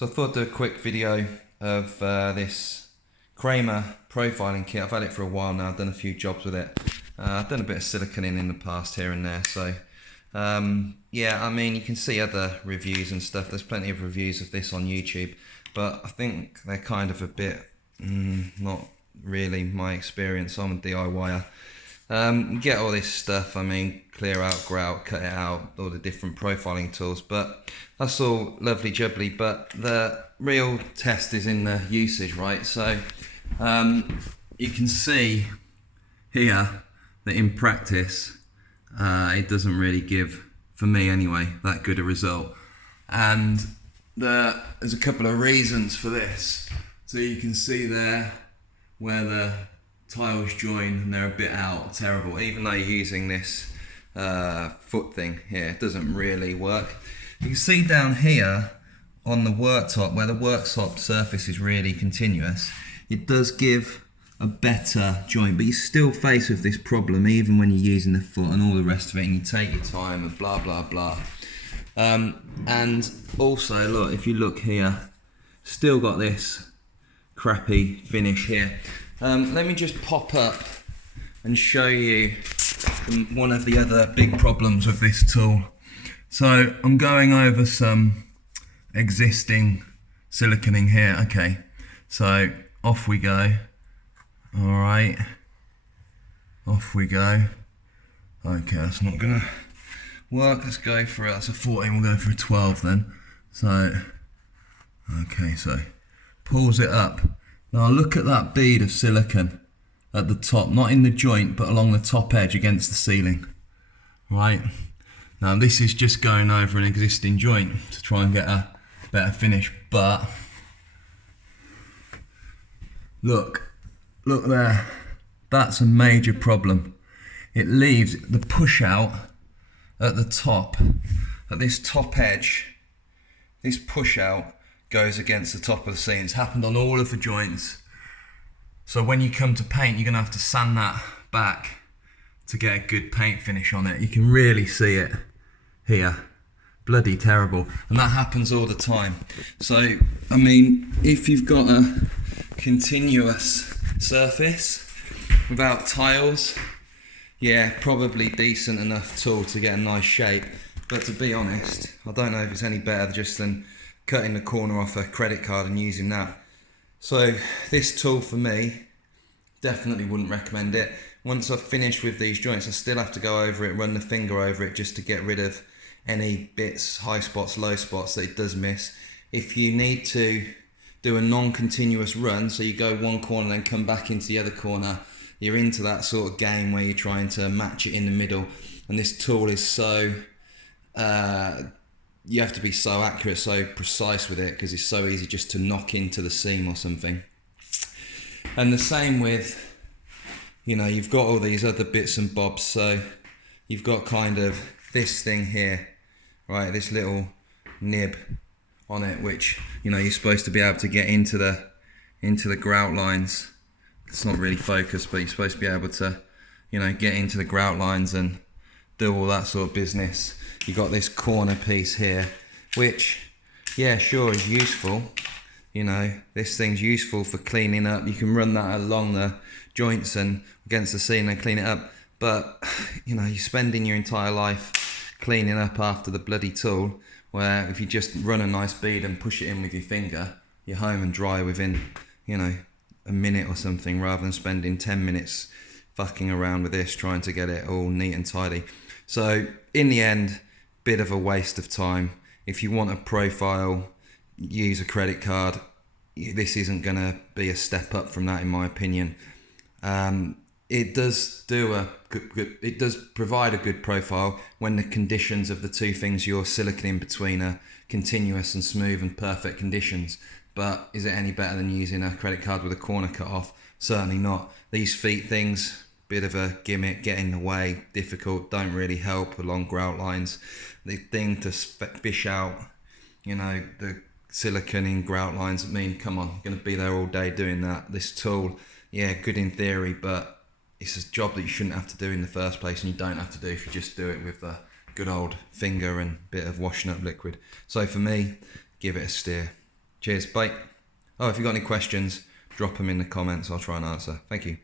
So I thought I'd do a quick video of this Cramer Profiling Kit. I've had it for a while now, I've done a few jobs with it. I've done a bit of siliconing in the past here and there, so yeah, I mean, you can see other reviews and stuff. There's plenty of reviews of this on YouTube, but I think they're kind of a bit not really my experience. I'm a DIYer. Get all this stuff, I mean, clear out, grout, cut it out, all the different profiling tools, but that's all lovely jubbly, but the real test is in the usage, right? So you can see here that in practice it doesn't really give, for me anyway, that good a result, and there's a couple of reasons for this. So you can see there where the tiles join and they're a bit out, terrible. Even though you're using this foot thing here, it doesn't really work. You can see down here on the worktop, where the worktop surface is really continuous, it does give a better joint, but you're still faced with this problem even when you're using the foot and all the rest of it, and you take your time and blah blah blah. And also, look, if you look here, still got this crappy finish here. Let me just pop up and show you one of the other big problems with this tool. So I'm going over some existing siliconing here. Okay, so off we go. All right, off we go. Okay, that's not gonna work. Let's go for it. That's a 14, we'll go for a 12 then. So, okay, so pulls it up. Now look at that bead of silicone at the top, not in the joint, but along the top edge against the ceiling, right? Now this is just going over an existing joint to try and get a better finish, but look there, that's a major problem. It leaves the push out at the top, at this top edge. This push out goes against the top of the ceiling. It's happened on all of the joints. So when you come to paint, you're gonna have to sand that back to get a good paint finish on it. You can really see it here. Bloody terrible. And that happens all the time. So, I mean, if you've got a continuous surface without tiles, yeah, probably decent enough tool to get a nice shape. But to be honest, I don't know if it's any better just than cutting the corner off a credit card and using that. So this tool for me, definitely wouldn't recommend it. Once I've finished with these joints, I still have to go over it, run the finger over it just to get rid of any bits, high spots, low spots that it does miss. If you need to do a non-continuous run, so you go one corner then come back into the other corner, you're into that sort of game where you're trying to match it in the middle, and this tool is so you have to be so accurate, so precise with it, because it's so easy just to knock into the seam or something. And the same with, you know, you've got all these other bits and bobs. So you've got kind of this thing here, right, this little nib on it, which, you know, you're supposed to be able to get into the grout lines. It's not really focused, but you're supposed to be able to, you know, get into the grout lines and do all that sort of business. You got this corner piece here, which, yeah, sure, is useful. You know, this thing's useful for cleaning up. You can run that along the joints and against the ceiling and clean it up. But, you know, you're spending your entire life cleaning up after the bloody tool, where if you just run a nice bead and push it in with your finger, you're home and dry within, you know, a minute or something, rather than spending 10 minutes fucking around with this, trying to get it all neat and tidy. So in the end, bit of a waste of time. If you want a profile, use a credit card. This isn't going to be a step up from that, in my opinion. It does it does provide a good profile when the conditions of the two things you're siliconing between are continuous and smooth and perfect conditions. But is it any better than using a credit card with a corner cut off? Certainly not. These feet things, bit of a gimmick, get in the way, difficult, don't really help along grout lines. The thing to fish out, you know, the silicone in grout lines, I mean, come on, you're going to be there all day doing that. This tool, yeah, good in theory, but it's a job that you shouldn't have to do in the first place, and you don't have to do if you just do it with the good old finger and bit of washing up liquid. So for me, give it a steer. Cheers, bye. Oh, if you've got any questions, drop them in the comments. I'll try and answer. Thank you.